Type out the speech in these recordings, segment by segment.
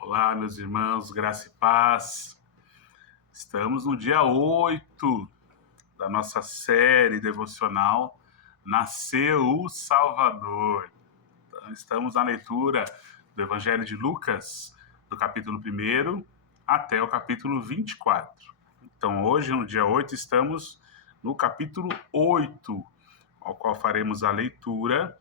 Olá, meus irmãos, graça e paz. Estamos no dia 8 da nossa série devocional Nasceu o Salvador. Então, estamos na leitura do Evangelho de Lucas, do capítulo 1 até o capítulo 24. Então, hoje, no dia 8, estamos no capítulo 8, ao qual faremos a leitura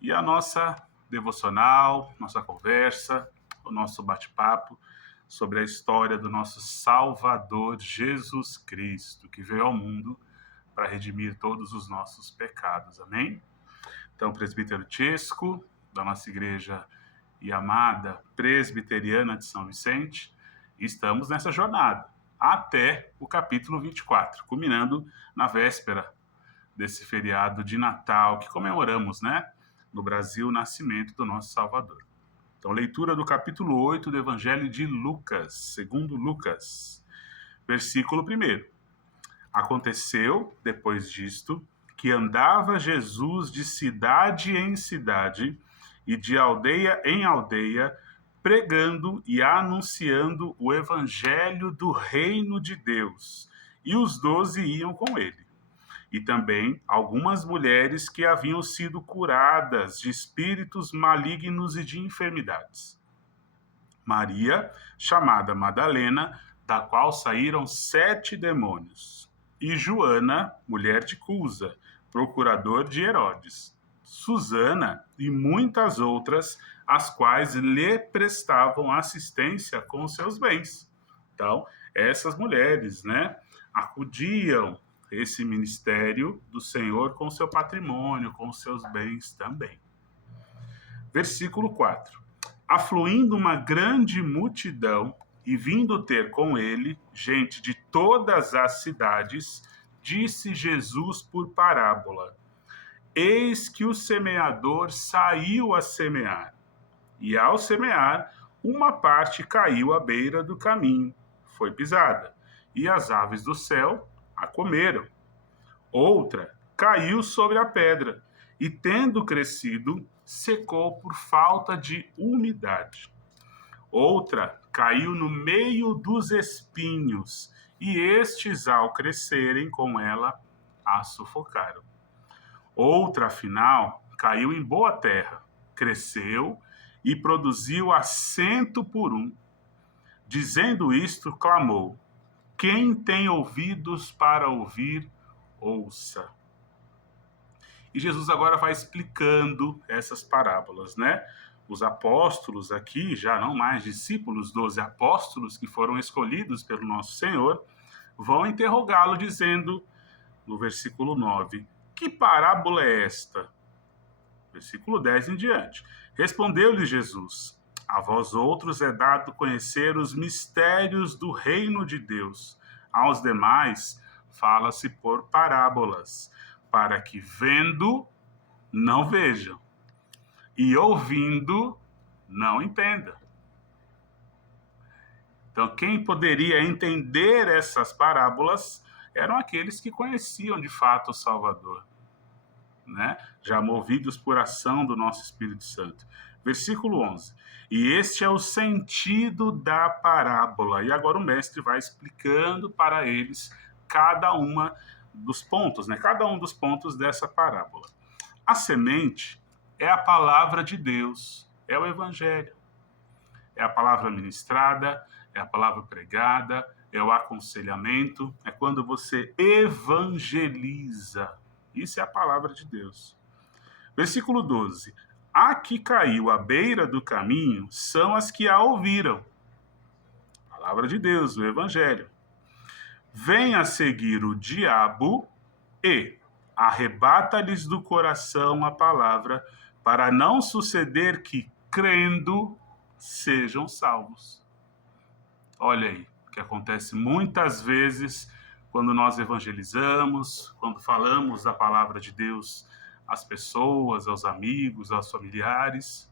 e a nossa devocional, nossa conversa, o nosso bate-papo sobre a história do nosso Salvador Jesus Cristo, que veio ao mundo para redimir todos os nossos pecados. Amém? Então, presbítero Chesco, da nossa igreja e amada presbiteriana de São Vicente, estamos nessa jornada até o capítulo 24, culminando na véspera desse feriado de Natal que comemoramos, né? No Brasil, o nascimento do nosso Salvador. Então, leitura do capítulo 8 do Evangelho de Lucas, segundo Lucas, versículo 1. Aconteceu, depois disto, que andava Jesus de cidade em cidade e de aldeia em aldeia, pregando e anunciando o Evangelho do reino de Deus. E os 12 iam com ele. E também algumas mulheres que haviam sido curadas de espíritos malignos e de enfermidades. Maria, chamada Madalena, da qual saíram 7 demônios. E Joana, mulher de Cusa, procurador de Herodes. Susana e muitas outras, as quais lhe prestavam assistência com seus bens. Então, essas mulheres, né, acudiam esse ministério do Senhor com seu patrimônio, com seus bens também. Versículo 4. Afluindo uma grande multidão e vindo ter com ele gente de todas as cidades, disse Jesus por parábola: Eis que o semeador saiu a semear. E ao semear, uma parte caiu à beira do caminho, foi pisada, e as aves do céu a comeram. Outra caiu sobre a pedra e, tendo crescido, secou por falta de umidade. Outra caiu no meio dos espinhos, e estes, ao crescerem com ela, a sufocaram. Outra, afinal, caiu em boa terra, cresceu e produziu a 100 por 1. Dizendo isto, clamou: Quem tem ouvidos para ouvir, ouça. E Jesus agora vai explicando essas parábolas, né? Os apóstolos aqui, já não mais discípulos, 12 apóstolos que foram escolhidos pelo nosso Senhor, vão interrogá-lo dizendo, no versículo 9, que parábola é esta? Versículo 10 em diante. Respondeu-lhe Jesus: A vós outros é dado conhecer os mistérios do reino de Deus. Aos demais fala-se por parábolas, para que vendo, não vejam, e ouvindo, não entendam. Então, quem poderia entender essas parábolas eram aqueles que conheciam de fato o Salvador, né? Já movidos por ação do nosso Espírito Santo. Versículo 11. E este é o sentido da parábola. E agora o mestre vai explicando para eles cada uma dos pontos, né? Cada um dos pontos dessa parábola. A semente é a palavra de Deus, é o Evangelho. É a palavra ministrada, é a palavra pregada, é o aconselhamento, é quando você evangeliza. Isso é a palavra de Deus. Versículo 12. A que caiu à beira do caminho são as que a ouviram. Palavra de Deus, o Evangelho. Vem a seguir o diabo e arrebata-lhes do coração a palavra, para não suceder que, crendo, sejam salvos. Olha aí, o que acontece muitas vezes quando nós evangelizamos, quando falamos da palavra de Deus às pessoas, aos amigos, aos familiares,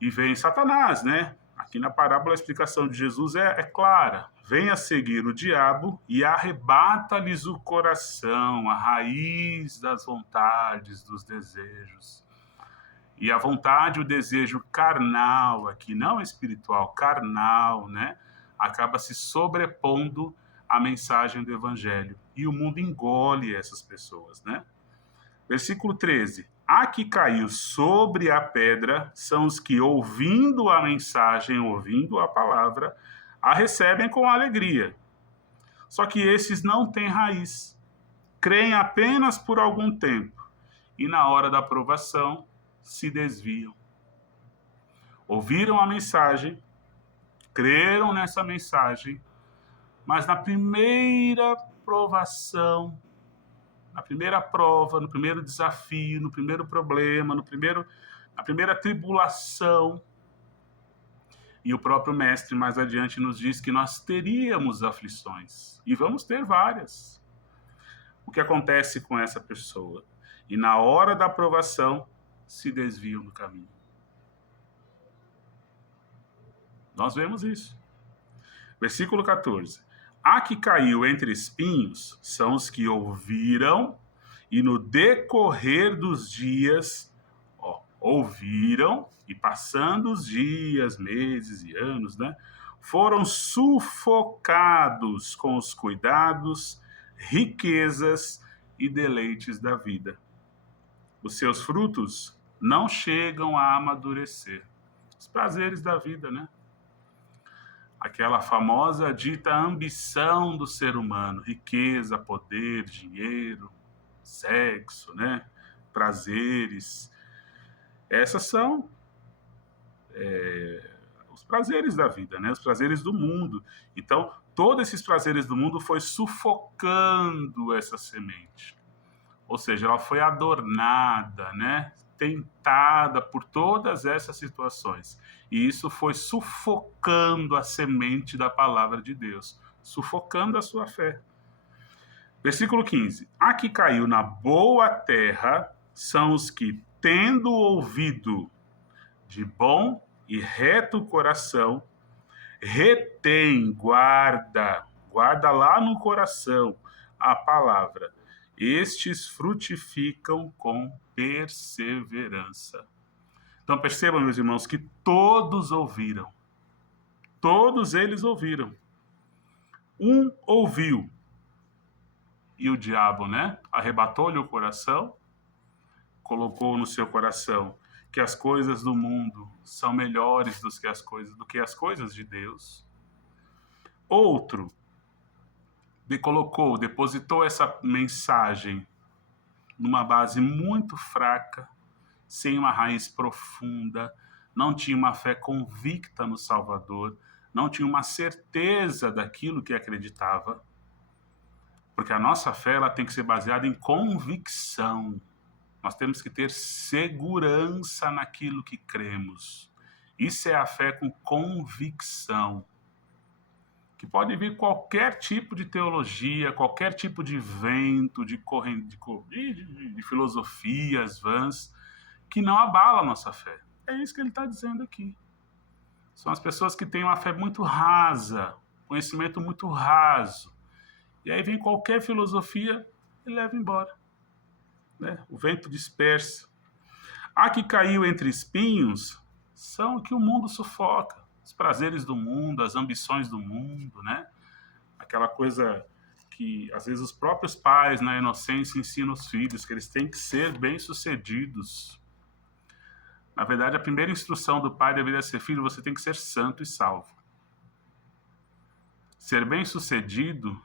e vem Satanás, né? Aqui na parábola a explicação de Jesus é clara. Vem a seguir o diabo e arrebata-lhes o coração, a raiz das vontades, dos desejos. E a vontade, o desejo carnal aqui, não espiritual, carnal, né? Acaba se sobrepondo à mensagem do evangelho. E o mundo engole essas pessoas, né? Versículo 13. A que caiu sobre a pedra são os que, ouvindo a mensagem, ouvindo a palavra, a recebem com alegria. Só que esses não têm raiz. Creem apenas por algum tempo. E na hora da provação, se desviam. Ouviram a mensagem, creram nessa mensagem, mas na primeira provação, na primeira prova, no primeiro desafio, no primeiro problema, na primeira tribulação, e o próprio mestre mais adiante nos diz que nós teríamos aflições, e vamos ter várias. O que acontece com essa pessoa? E na hora da aprovação, se desviam do caminho. Nós vemos isso. Versículo 14. A que caiu entre espinhos são os que ouviram e no decorrer dos dias, ouviram e passando os dias, meses e anos, né, foram sufocados com os cuidados, riquezas e deleites da vida. Os seus frutos não chegam a amadurecer. Os prazeres da vida, né? Aquela famosa dita ambição do ser humano, riqueza, poder, dinheiro, sexo, né? Prazeres. Essas são os prazeres da vida, né? Os prazeres do mundo. Então, todos esses prazeres do mundo foi sufocando essa semente. Ou seja, ela foi adornada, né? Tentada por todas essas situações. E isso foi sufocando a semente da palavra de Deus, sufocando a sua fé. Versículo 15. A que caiu na boa terra são os que, tendo ouvido de bom e reto coração, retém, guarda lá no coração a palavra. Estes frutificam com perseverança. Então percebam, meus irmãos, que todos ouviram. Todos eles ouviram. Um ouviu. E o diabo, né? Arrebatou-lhe o coração, colocou no seu coração que as coisas do mundo são melhores do que as coisas de Deus. Outro depositou essa mensagem numa base muito fraca, sem uma raiz profunda, não tinha uma fé convicta no Salvador, não tinha uma certeza daquilo que acreditava, porque a nossa fé ela tem que ser baseada em convicção. Nós temos que ter segurança naquilo que cremos. Isso é a fé com convicção. Que pode vir qualquer tipo de teologia, qualquer tipo de vento, de filosofias vãs, que não abala a nossa fé. É isso que ele está dizendo aqui. São as pessoas que têm uma fé muito rasa, conhecimento muito raso. E aí vem qualquer filosofia e leva embora. Né? O vento dispersa. A que caiu entre espinhos são o que o mundo sufoca. Os prazeres do mundo, as ambições do mundo, né? Aquela coisa que, às vezes, os próprios pais, na inocência, ensinam os filhos que eles têm que ser bem-sucedidos. Na verdade, a primeira instrução do pai deveria ser: filho, você tem que ser santo e salvo. Ser bem-sucedido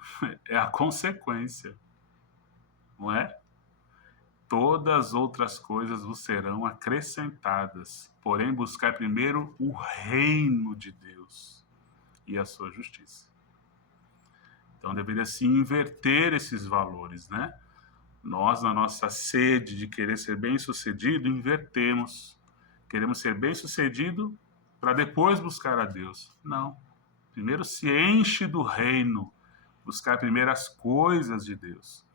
é a consequência, não é? Todas as outras coisas vos serão acrescentadas, porém buscar primeiro o reino de Deus e a sua justiça. Então deveria se inverter esses valores, né? Nós, na nossa sede de querer ser bem-sucedido, invertemos. Queremos ser bem-sucedido para depois buscar a Deus. Não. Primeiro se enche do reino, buscar primeiro as coisas de Deus.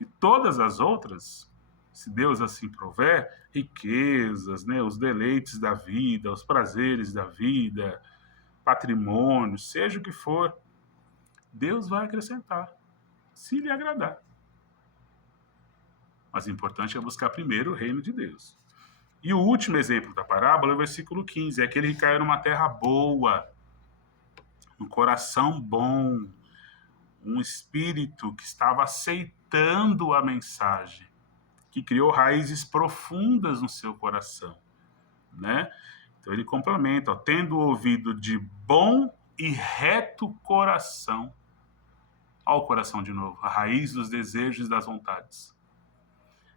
E todas as outras, se Deus assim prover, riquezas, né, os deleites da vida, os prazeres da vida, patrimônio, seja o que for, Deus vai acrescentar, se lhe agradar. Mas o importante é buscar primeiro o reino de Deus. E o último exemplo da parábola é o versículo 15, é aquele que caiu numa terra boa, um coração bom, um espírito que estava aceitando a mensagem, que criou raízes profundas no seu coração, né? Então ele complementa, ó, tendo ouvido de bom e reto coração. Olha o coração de novo, a raiz dos desejos e das vontades.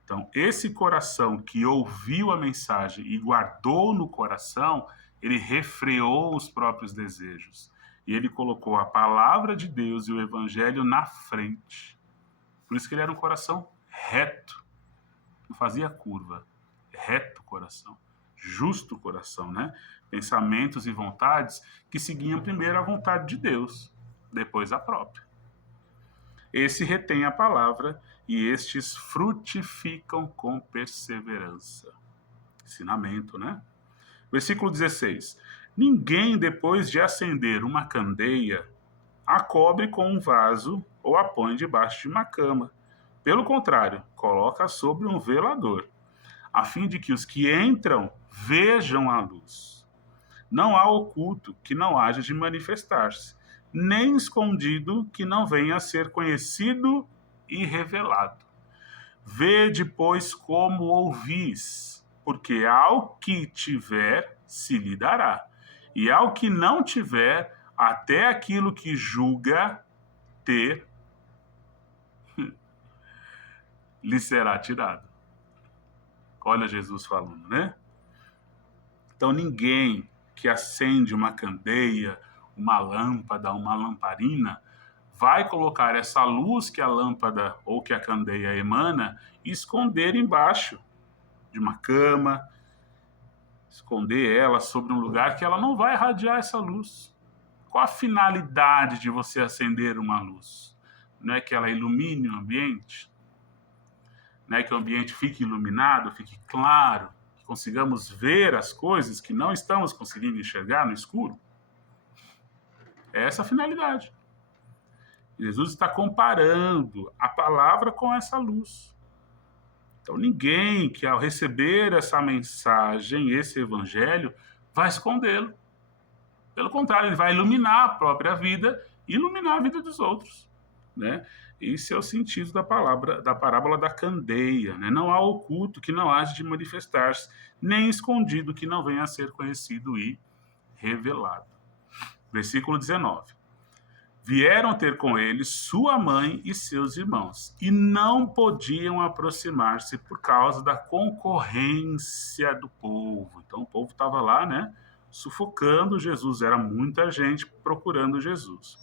Então, esse coração que ouviu a mensagem e guardou no coração, ele refreou os próprios desejos. E ele colocou a palavra de Deus e o evangelho na frente. Por isso que ele era um coração reto. Não fazia curva. Reto coração. Justo coração, né? Pensamentos e vontades que seguiam primeiro a vontade de Deus, depois a própria. Esse retém a palavra e estes frutificam com perseverança. Ensinamento, né? Versículo 16. Ninguém, depois de acender uma candeia, a cobre com um vaso ou a põe debaixo de uma cama. Pelo contrário, coloca sobre um velador, a fim de que os que entram vejam a luz. Não há oculto que não haja de manifestar-se, nem escondido que não venha a ser conhecido e revelado. Vede, pois, como ouvis, porque ao que tiver se lhe dará, e ao que não tiver, até aquilo que julga ter lhe será tirado. Olha Jesus falando, né? Então ninguém que acende uma candeia, uma lâmpada, uma lamparina, vai colocar essa luz que a lâmpada ou que a candeia emana e esconder embaixo de uma cama, esconder ela sobre um lugar que ela não vai irradiar essa luz. Qual a finalidade de você acender uma luz? Não é que ela ilumine o ambiente? Não é que o ambiente fique iluminado, fique claro, que consigamos ver as coisas que não estamos conseguindo enxergar no escuro? É essa a finalidade. Jesus está comparando a palavra com essa luz. Então, ninguém que ao receber essa mensagem, esse evangelho, vai escondê-lo. Pelo contrário, ele vai iluminar a própria vida e iluminar a vida dos outros, né? Esse é o sentido da palavra, da parábola da candeia, né? Não há oculto que não haja de manifestar-se, nem escondido que não venha a ser conhecido e revelado. Versículo 19. Vieram ter com ele sua mãe e seus irmãos, e não podiam aproximar-se por causa da concorrência do povo. Então o povo estava lá, né, sufocando Jesus, era muita gente procurando Jesus.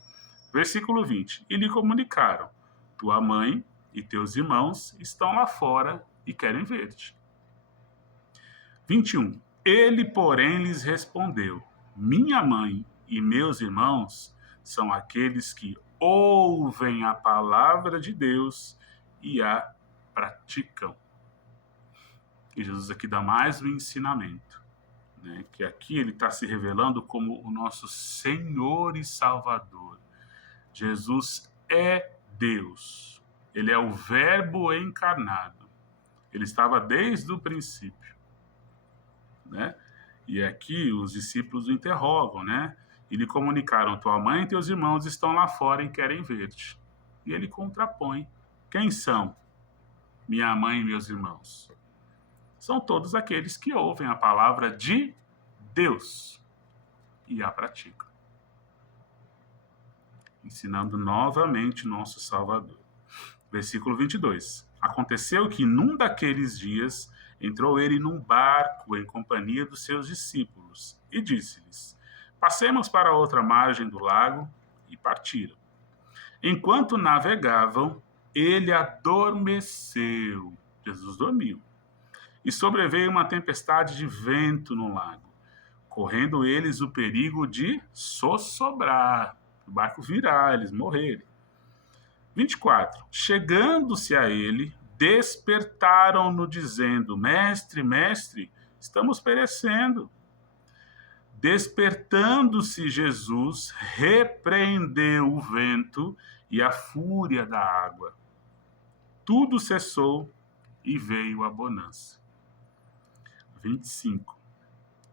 Versículo 20. E lhe comunicaram: tua mãe e teus irmãos estão lá fora e querem ver-te. 21. Ele, porém, lhes respondeu: minha mãe e meus irmãos são aqueles que ouvem a palavra de Deus e a praticam. E Jesus aqui dá mais um ensinamento, né? Que aqui ele está se revelando como o nosso Senhor e Salvador. Jesus é Deus. Ele é o Verbo encarnado. Ele estava desde o princípio, né? E aqui os discípulos o interrogam, né? E lhe comunicaram: tua mãe e teus irmãos estão lá fora e querem ver-te. E ele contrapõe: quem são minha mãe e meus irmãos? São todos aqueles que ouvem a palavra de Deus e a praticam. Ensinando novamente nosso Salvador. Versículo 22. Aconteceu que num daqueles dias entrou ele num barco em companhia dos seus discípulos e disse-lhes: passemos para a outra margem do lago, e partiram. Enquanto navegavam, ele adormeceu. Jesus dormiu. E sobreveio uma tempestade de vento no lago, correndo eles o perigo de sossobrar, o barco virar, eles morrerem. 24. Chegando-se a ele, despertaram-no dizendo: mestre, mestre, estamos perecendo. Despertando-se Jesus, repreendeu o vento e a fúria da água. Tudo cessou e veio a bonança. 25.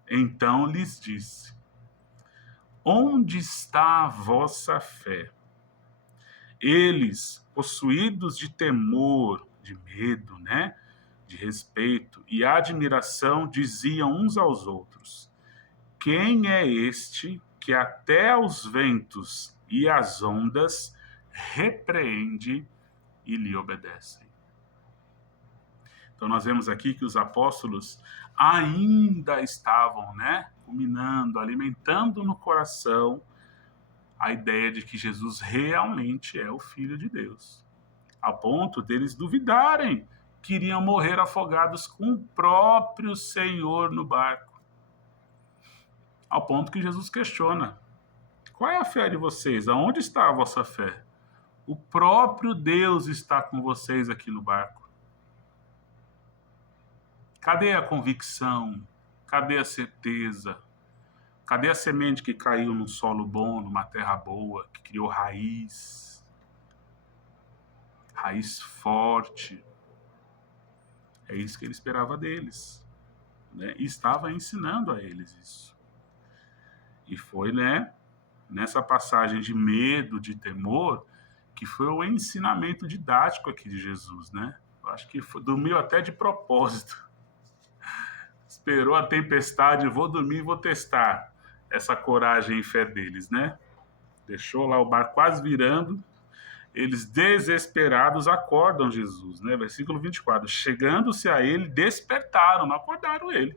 Então lhes disse: onde está a vossa fé? Eles, possuídos de temor, de medo, né? De respeito e admiração, diziam uns aos outros: quem é este que até os ventos e as ondas repreende e lhe obedecem? Então nós vemos aqui que os apóstolos ainda estavam, né, ruminando, alimentando no coração a ideia de que Jesus realmente é o Filho de Deus, a ponto deles duvidarem que iriam morrer afogados com o próprio Senhor no barco. Ao ponto que Jesus questiona: qual é a fé de vocês? Aonde está a vossa fé? O próprio Deus está com vocês aqui no barco. Cadê a convicção? Cadê a certeza? Cadê a semente que caiu num solo bom, numa terra boa, que criou raiz? Raiz forte. É isso que ele esperava deles, né? E estava ensinando a eles isso. E foi, né, nessa passagem de medo, de temor, que foi o ensinamento didático aqui de Jesus, né? Eu acho que dormiu até de propósito. Esperou a tempestade, vou dormir e vou testar essa coragem e fé deles, né? Deixou lá o barco quase virando, eles desesperados acordam Jesus, né? Versículo 24. Chegando-se a ele, despertaram, não acordaram ele,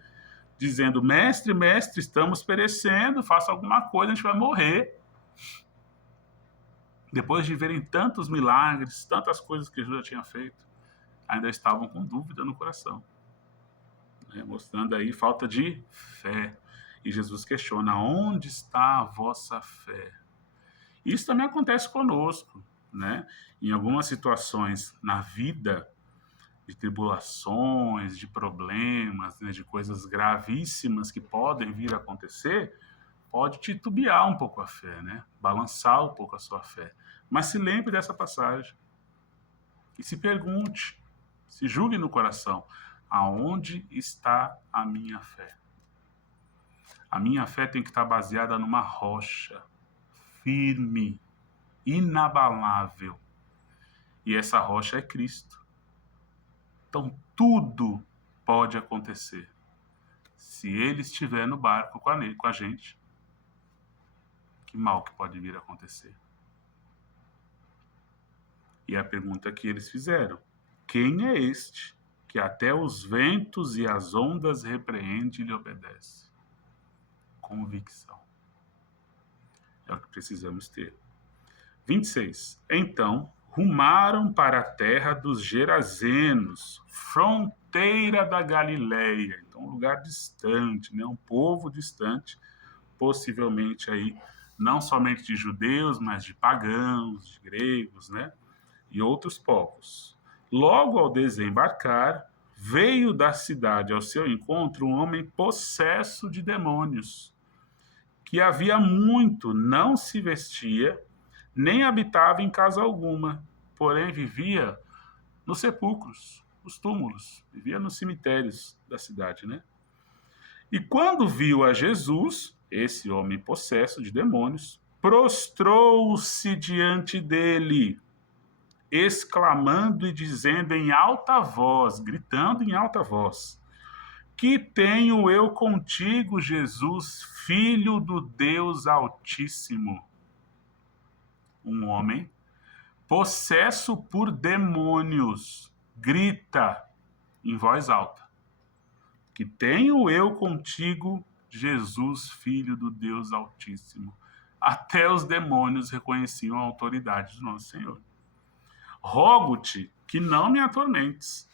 dizendo: mestre, mestre, estamos perecendo, faça alguma coisa, a gente vai morrer. Depois de verem tantos milagres, tantas coisas que Jesus já tinha feito, ainda estavam com dúvida no coração, né? Mostrando aí falta de fé. E Jesus questiona: onde está a vossa fé? Isso também acontece conosco, né? Em algumas situações na vida, de tribulações, de problemas, né, de coisas gravíssimas que podem vir a acontecer, pode titubear um pouco a fé, né? Balançar um pouco a sua fé. Mas se lembre dessa passagem e se pergunte, se julgue no coração: aonde está a minha fé? A minha fé tem que estar baseada numa rocha firme, inabalável. E essa rocha é Cristo. Então tudo pode acontecer. Se ele estiver no barco com a gente, que mal que pode vir a acontecer? E a pergunta que eles fizeram: quem é este que até os ventos e as ondas repreende e lhe obedece? Convicção. É o que precisamos ter. 26. Então rumaram para a terra dos Gerazenos, fronteira da Galileia. Então, um lugar distante, né? Um povo distante, possivelmente aí não somente de judeus, mas de pagãos, de gregos, né? E outros povos. Logo ao desembarcar, veio da cidade ao seu encontro um homem possesso de demônios, que havia muito não se vestia, nem habitava em casa alguma, porém vivia nos sepulcros, nos túmulos, vivia nos cemitérios da cidade, né? E quando viu a Jesus, esse homem possesso de demônios, prostrou-se diante dele, exclamando e dizendo em alta voz, gritando em alta voz: que tenho eu contigo, Jesus, Filho do Deus Altíssimo? Um homem possesso por demônios grita em voz alta: que tenho eu contigo, Jesus, Filho do Deus Altíssimo? Até os demônios reconheciam a autoridade do nosso Senhor. Rogo-te que não me atormentes.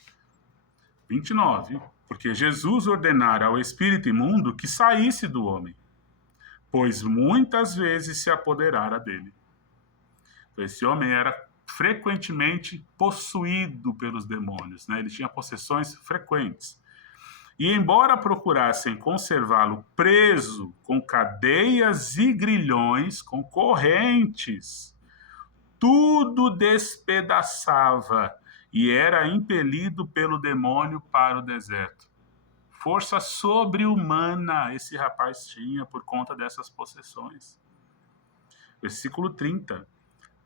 29. Porque Jesus ordenara ao espírito imundo que saísse do homem, pois muitas vezes se apoderara dele. Então, esse homem era frequentemente possuído pelos demônios, né? Ele tinha possessões frequentes. E embora procurassem conservá-lo preso com cadeias e grilhões, com correntes, tudo despedaçava e era impelido pelo demônio para o deserto. Força sobre-humana esse rapaz tinha por conta dessas possessões. Versículo 30.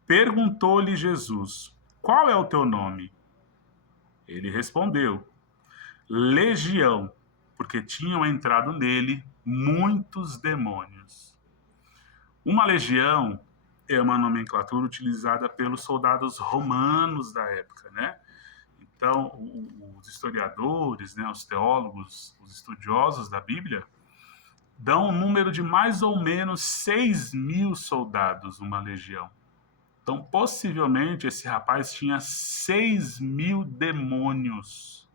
Perguntou-lhe Jesus: qual é o teu nome? Ele respondeu: Legião, porque tinham entrado nele muitos demônios. Uma legião é uma nomenclatura utilizada pelos soldados romanos da época, né? Então, os historiadores, né, os teólogos, os estudiosos da Bíblia, dão um número de mais ou menos 6.000 soldados, uma legião. Então, possivelmente, esse rapaz tinha 6.000 demônios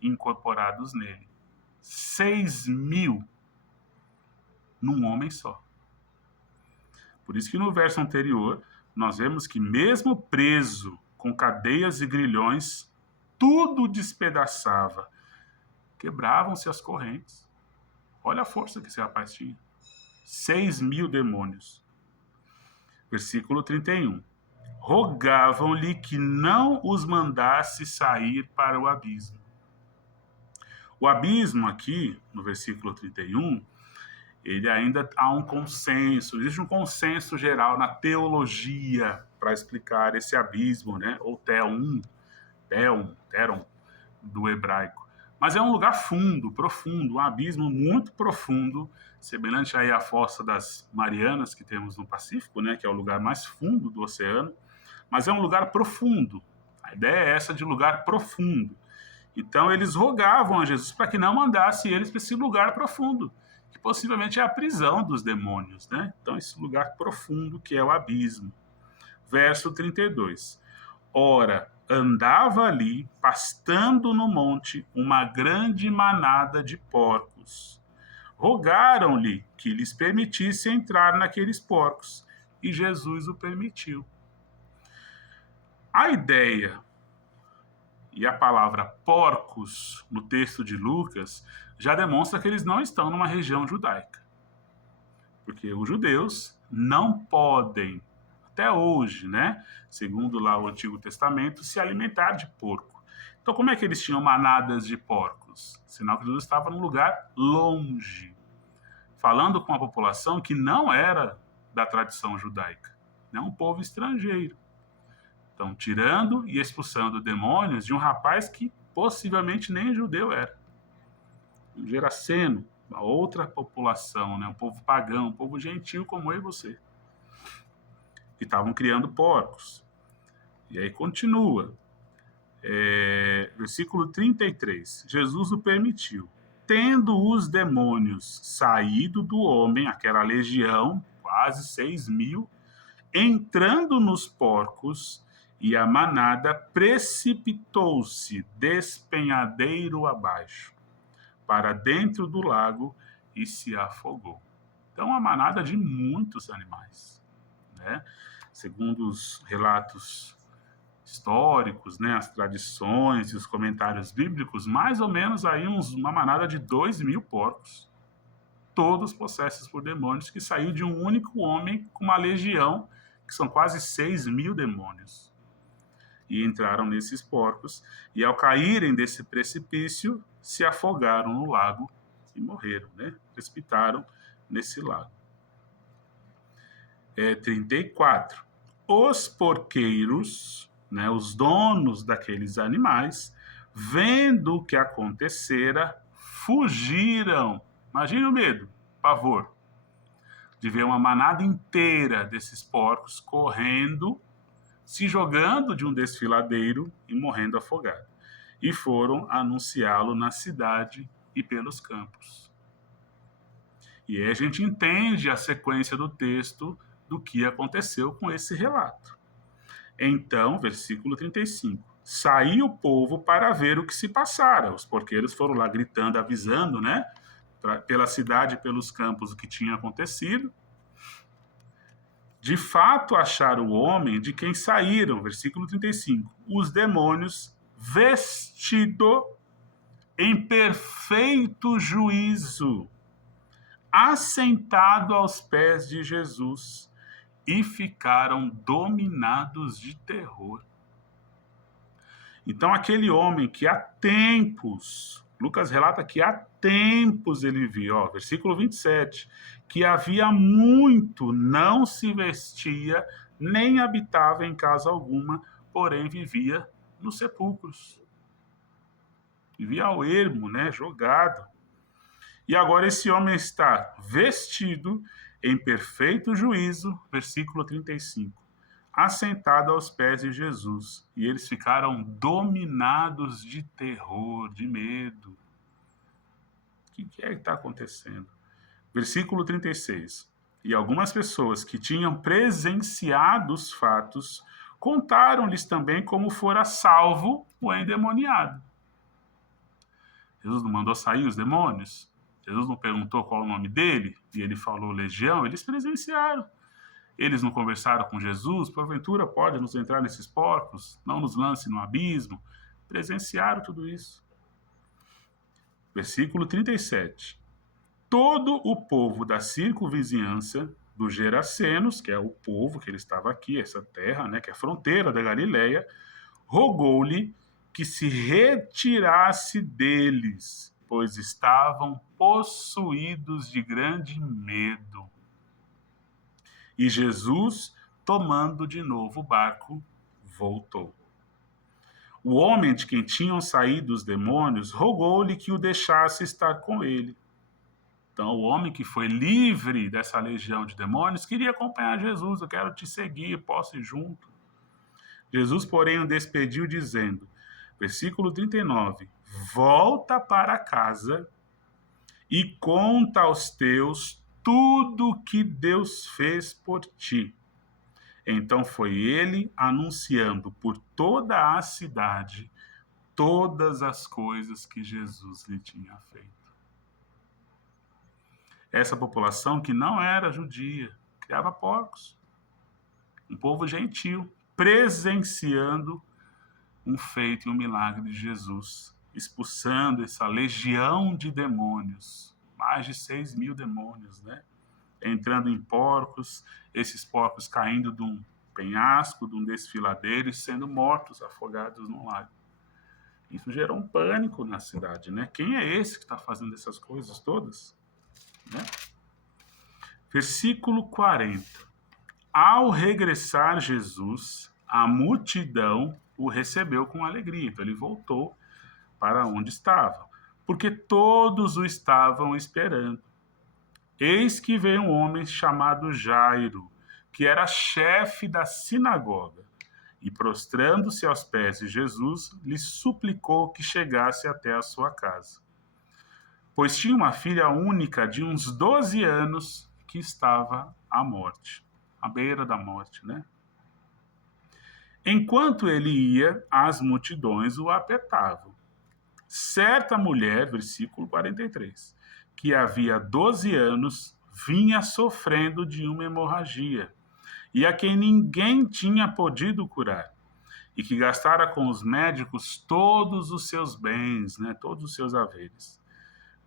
incorporados nele. 6.000 num homem só. Por isso que no verso anterior, nós vemos que mesmo preso com cadeias e grilhões, tudo despedaçava. Quebravam-se as correntes. Olha a força que esse rapaz tinha. 6.000 demônios. Versículo 31. Rogavam-lhe que não os mandasse sair para o abismo. O abismo aqui, no versículo 31, ele ainda há um consenso, existe um consenso geral na teologia para explicar esse abismo, né? Ou teron, do hebraico. Mas é um lugar fundo, profundo, um abismo muito profundo, semelhante aí à Fossa das Marianas que temos no Pacífico, né? Que é o lugar mais fundo do oceano, mas é um lugar profundo. A ideia é essa de lugar profundo. Então eles rogavam a Jesus para que não mandasse eles para esse lugar profundo, que possivelmente é a prisão dos demônios, né? Então esse lugar profundo que é o abismo. Verso 32. Ora, andava ali, pastando no monte, uma grande manada de porcos. Rogaram-lhe que lhes permitisse entrar naqueles porcos, e Jesus o permitiu. A ideia e a palavra porcos no texto de Lucas já demonstra que eles não estão numa região judaica. Porque os judeus não podem, até hoje, né, segundo lá o Antigo Testamento, se alimentar de porco. Então, como é que eles tinham manadas de porcos? Sinal que Jesus estava num lugar longe, falando com a população que não era da tradição judaica, né, um povo estrangeiro. Então, tirando e expulsando demônios de um rapaz que possivelmente nem judeu era. Um geraseno, uma outra população, né? Um povo pagão, um povo gentil como eu e você. Que estavam criando porcos. E aí continua. Versículo 33. Jesus o permitiu. Tendo os demônios saído do homem, aquela legião, quase 6.000, entrando nos porcos, e a manada precipitou-se despenhadeiro abaixo, para dentro do lago e se afogou. Então, uma manada de muitos animais, né? Segundo os relatos históricos, né, as tradições e os comentários bíblicos, mais ou menos aí uma manada de 2.000 porcos, todos possessos por demônios, que saiu de um único homem com uma legião, que são quase 6.000 demônios. E entraram nesses porcos, e ao caírem desse precipício, se afogaram no lago e morreram, né? Precipitaram nesse lago. 34. Os porqueiros, né, os donos daqueles animais, vendo o que acontecera, fugiram. Imagine o medo, pavor, de ver uma manada inteira desses porcos correndo, se jogando de um desfiladeiro e morrendo afogado. E foram anunciá-lo na cidade e pelos campos. E aí a gente entende a sequência do texto do que aconteceu com esse relato. Então, versículo 35. Saiu o povo para ver o que se passara. Os porqueiros foram lá gritando, avisando, né? Pela cidade e pelos campos o que tinha acontecido. De fato acharam o homem de quem saíram, versículo 35, os demônios, vestido em perfeito juízo, assentado aos pés de Jesus, e ficaram dominados de terror. Então aquele homem que há tempos Lucas relata que há tempos ele viu, versículo 27, que havia muito não se vestia, nem habitava em casa alguma, porém vivia nos sepulcros. Vivia ao ermo, né, jogado. E agora esse homem está vestido em perfeito juízo, versículo 35, assentado aos pés de Jesus. E eles ficaram dominados de terror, de medo. O que é que está acontecendo? Versículo 36. E algumas pessoas que tinham presenciado os fatos contaram-lhes também como fora salvo o endemoniado. Jesus não mandou sair os demônios? Jesus não perguntou qual o nome dele? E ele falou legião? Eles presenciaram. Eles não conversaram com Jesus? Porventura pode nos entrar nesses porcos? Não nos lance no abismo? Presenciaram tudo isso. Versículo 37. Todo o povo da circunvizinhança dos Gerasenos, que é o povo que ele estava aqui, essa terra, né, que é a fronteira da Galileia, rogou-lhe que se retirasse deles, pois estavam possuídos de grande medo. E Jesus, tomando de novo o barco, voltou. O homem de quem tinham saído os demônios rogou-lhe que o deixasse estar com ele. Então, o homem que foi livre dessa legião de demônios queria acompanhar Jesus. Eu quero te seguir, posso ir junto. Jesus, porém, o despediu, dizendo, versículo 39, volta para casa e conta aos teus tudo o que Deus fez por ti. Então foi ele anunciando por toda a cidade todas as coisas que Jesus lhe tinha feito. Essa população que não era judia, criava porcos. Um povo gentil, presenciando um feito e um milagre de Jesus, expulsando essa legião de demônios, mais de 6.000 demônios, né? Entrando em porcos, esses porcos caindo de um penhasco, de um desfiladeiro e sendo mortos, afogados no lago. Isso gerou um pânico na cidade, né? Quem é esse que está fazendo essas coisas todas? Né? Versículo 40. Ao regressar Jesus, a multidão o recebeu com alegria. Então ele voltou para onde estava, porque todos o estavam esperando. Eis que veio um homem chamado Jairo, que era chefe da sinagoga, e prostrando-se aos pés de Jesus, lhe suplicou que chegasse até a sua casa, pois tinha uma filha única de uns 12 anos que estava à morte, à beira da morte, né? Enquanto ele ia, as multidões o apertavam. Certa mulher, versículo 43, que havia 12 anos, vinha sofrendo de uma hemorragia, e a quem ninguém tinha podido curar, e que gastara com os médicos todos os seus bens, né, todos os seus haveres.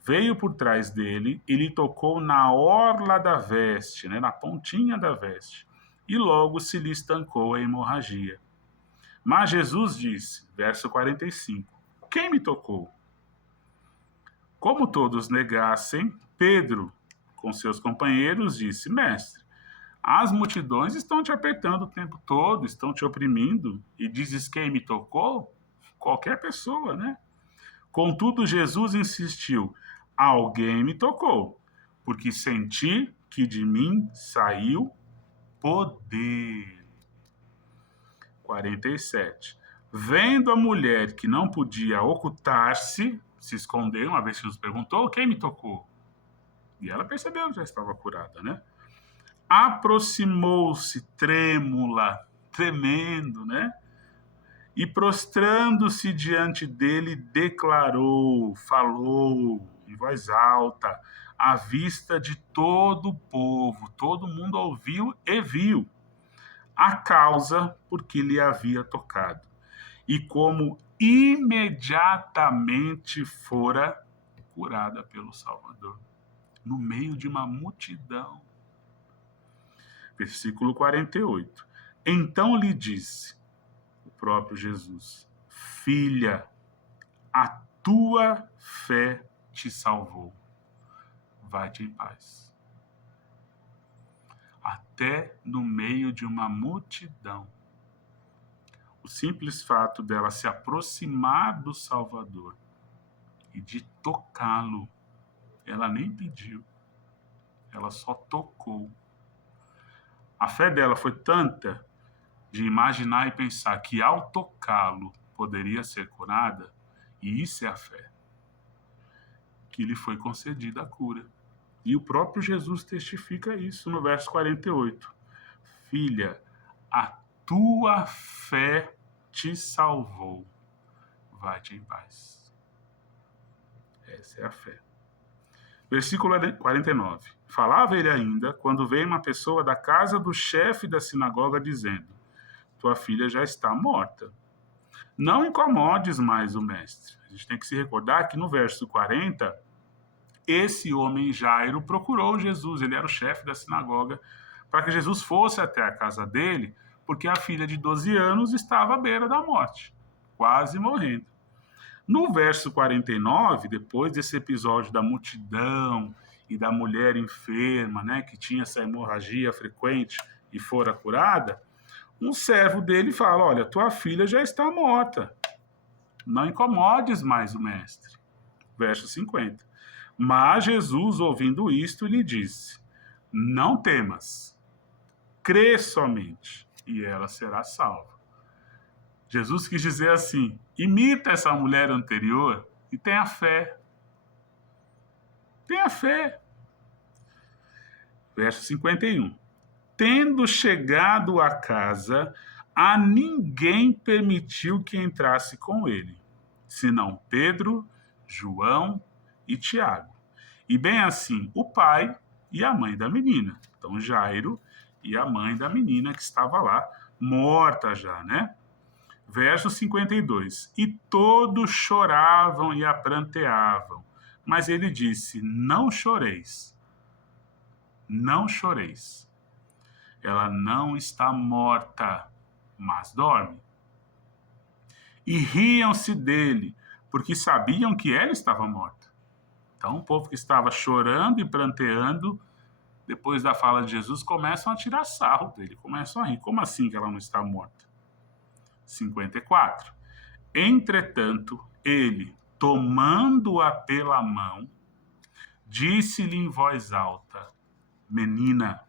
Veio por trás dele e lhe tocou na orla da veste, né, na pontinha da veste, e logo se lhe estancou a hemorragia. Mas Jesus disse, verso 45, quem me tocou? Como todos negassem, Pedro, com seus companheiros, disse, mestre, as multidões estão te apertando o tempo todo, estão te oprimindo, e dizes quem me tocou? Qualquer pessoa, né? Contudo, Jesus insistiu, alguém me tocou, porque senti que de mim saiu poder. 47. Vendo a mulher que não podia ocultar-se, se escondeu, uma vez Jesus perguntou, quem me tocou? E ela percebeu que já estava curada, né? Aproximou-se trêmula, tremendo, né? E prostrando-se diante dele, declarou, falou em voz alta, à vista de todo o povo, todo mundo ouviu e viu a causa por que lhe havia tocado, e como imediatamente fora curada pelo Salvador, no meio de uma multidão. Versículo 48. Então lhe disse o próprio Jesus, filha, a tua fé te salvou. Vai-te em paz. Até no meio de uma multidão, o simples fato dela se aproximar do Salvador e de tocá-lo, ela nem pediu, ela só tocou. A fé dela foi tanta de imaginar e pensar que ao tocá-lo poderia ser curada, e isso é a fé, que lhe foi concedida a cura. E o próprio Jesus testifica isso no verso 48. Filha, a tua fé te salvou. Vai-te em paz. Essa é a fé. Versículo 49. Falava ele ainda, quando veio uma pessoa da casa do chefe da sinagoga, dizendo: tua filha já está morta. Não incomodes mais o mestre. A gente tem que se recordar que no verso 40, esse homem Jairo procurou Jesus, ele era o chefe da sinagoga, para que Jesus fosse até a casa dele, porque a filha de 12 anos estava à beira da morte, quase morrendo. No verso 49, depois desse episódio da multidão e da mulher enferma, né, que tinha essa hemorragia frequente e fora curada, um servo dele fala: olha, tua filha já está morta, não incomodes mais o mestre. Verso 50. Mas Jesus, ouvindo isto, lhe disse: não temas, crê somente, e ela será salva. Jesus quis dizer assim: imita essa mulher anterior e tenha fé. Tenha fé. Verso 51. Tendo chegado a casa, a ninguém permitiu que entrasse com ele, senão Pedro, João e Tiago. E bem assim, o pai e a mãe da menina. Então, Jairo e a mãe da menina que estava lá, morta já, né? Verso 52. E todos choravam e apranteavam. Mas ele disse: não choreis. Não choreis. Ela não está morta, mas dorme. E riam-se dele, porque sabiam que ela estava morta. Então, o povo que estava chorando e pranteando, depois da fala de Jesus, começam a tirar sarro dele, começam a rir. Como assim que ela não está morta? 54. Entretanto, ele, tomando-a pela mão, disse-lhe em voz alta: menina,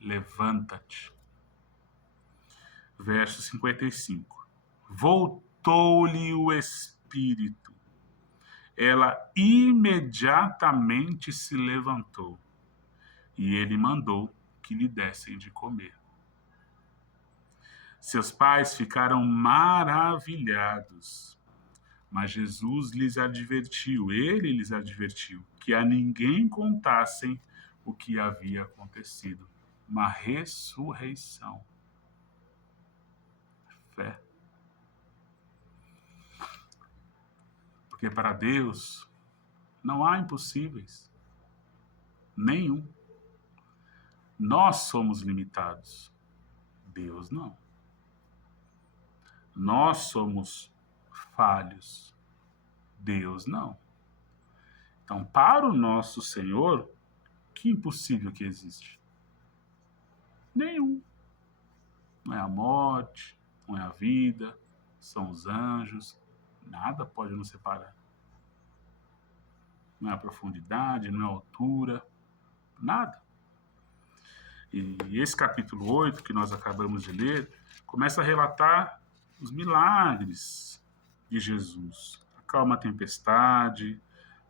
levanta-te. Verso 55. Voltou-lhe o espírito. Ela imediatamente se levantou e ele mandou que lhe dessem de comer. Seus pais ficaram maravilhados, mas Jesus lhes advertiu, ele lhes advertiu, que a ninguém contassem o que havia acontecido. Uma ressurreição. Fé. Porque para Deus não há impossíveis. Nenhum. Nós somos limitados. Deus não. Nós somos falhos. Deus não. Então, para o nosso Senhor, que impossível que existe? Nenhum. Não é a morte, não é a vida, são os anjos. Nada pode nos separar. Não é a profundidade, não é a altura, nada. E esse capítulo 8, que nós acabamos de ler, começa a relatar os milagres de Jesus. Acalma a tempestade,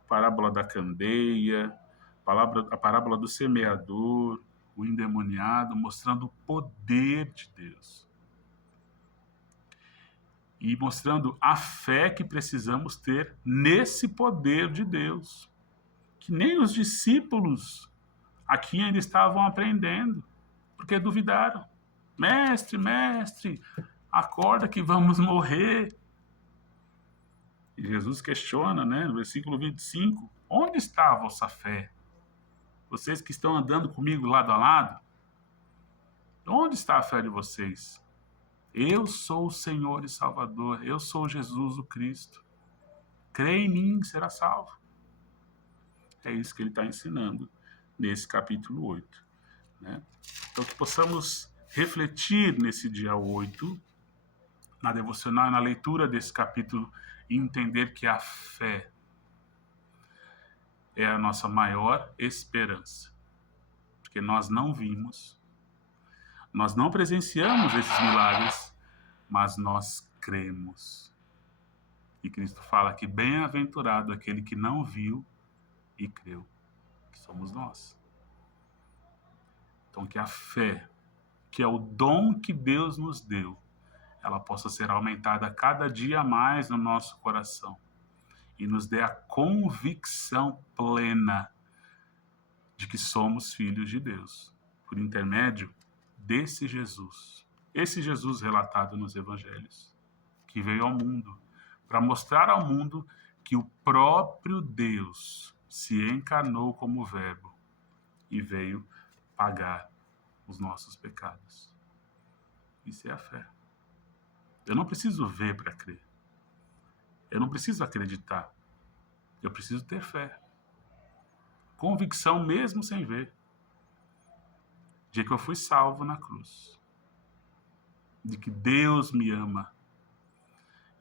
parábola da candeia, a parábola do semeador, o endemoniado, mostrando o poder de Deus. E mostrando a fé que precisamos ter nesse poder de Deus. Que nem os discípulos aqui ainda estavam aprendendo, porque duvidaram. Mestre, mestre, acorda que vamos morrer. E Jesus questiona, né, no versículo 25, onde está a vossa fé? Vocês que estão andando comigo lado a lado, onde está a fé de vocês? Eu sou o Senhor e Salvador, eu sou Jesus o Cristo. crê em mim, será salvo. É isso que ele está ensinando nesse capítulo 8. Né? Então, que possamos refletir nesse dia 8, na devocional e na leitura desse capítulo, e entender que a fé é a nossa maior esperança. Porque nós não vimos, nós não presenciamos esses milagres, mas nós cremos. E Cristo fala que bem-aventurado aquele que não viu e creu, que somos nós. Então, que a fé, que é o dom que Deus nos deu, ela possa ser aumentada cada dia mais no nosso coração e nos dê a convicção plena de que somos filhos de Deus, por intermédio desse Jesus. Esse Jesus relatado nos evangelhos, que veio ao mundo para mostrar ao mundo que o próprio Deus se encarnou como Verbo e veio pagar os nossos pecados. Isso é a fé. Eu não preciso ver para crer. Eu não preciso acreditar. Eu preciso ter fé. Convicção mesmo sem ver. De que eu fui salvo na cruz. De que Deus me ama.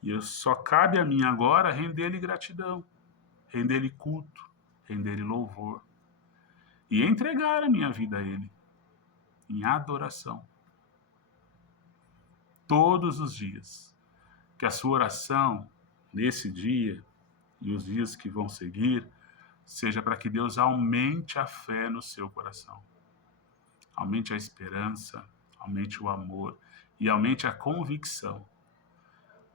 E só cabe a mim agora render-lhe gratidão, render-lhe culto, render-lhe louvor. E entregar a minha vida a Ele em adoração. Todos os dias. Que a sua oração, nesse dia e os dias que vão seguir, seja para que Deus aumente a fé no seu coração. Aumente a esperança, aumente o amor e aumente a convicção.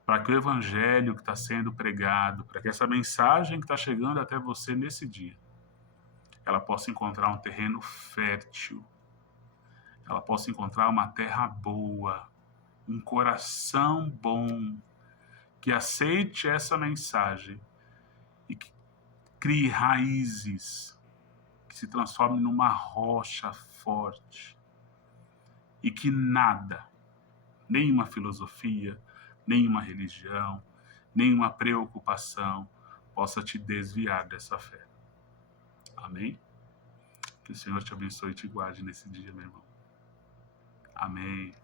Para que o evangelho que está sendo pregado, para que essa mensagem que está chegando até você nesse dia, ela possa encontrar um terreno fértil, ela possa encontrar uma terra boa, um coração bom, que aceite essa mensagem e que crie raízes, que se transforme numa rocha forte e que nada, nenhuma filosofia, nenhuma religião, nenhuma preocupação possa te desviar dessa fé. Amém? Que o Senhor te abençoe e te guarde nesse dia, meu irmão. Amém.